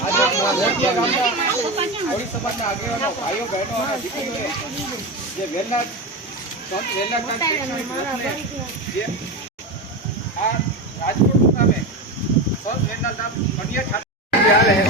आ जाओ કોળી સમાજના આગેવાનો ભાઈઓ જે આ રાજકોટ મુકામે સંત વેલનાથ નામ છાત્ર આવે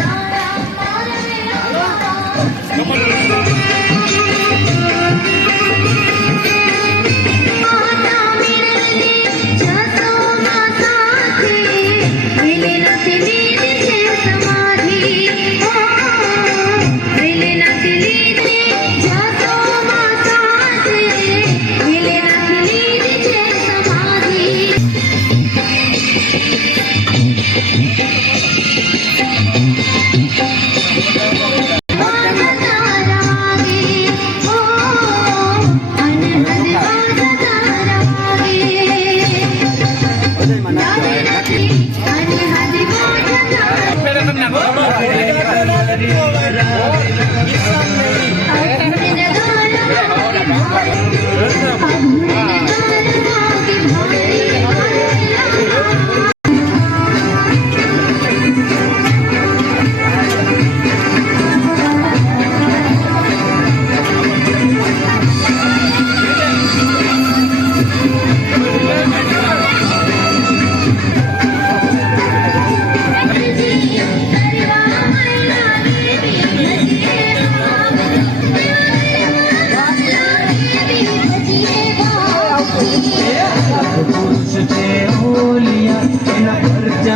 Yeah. मुझसे बोलिया ना करते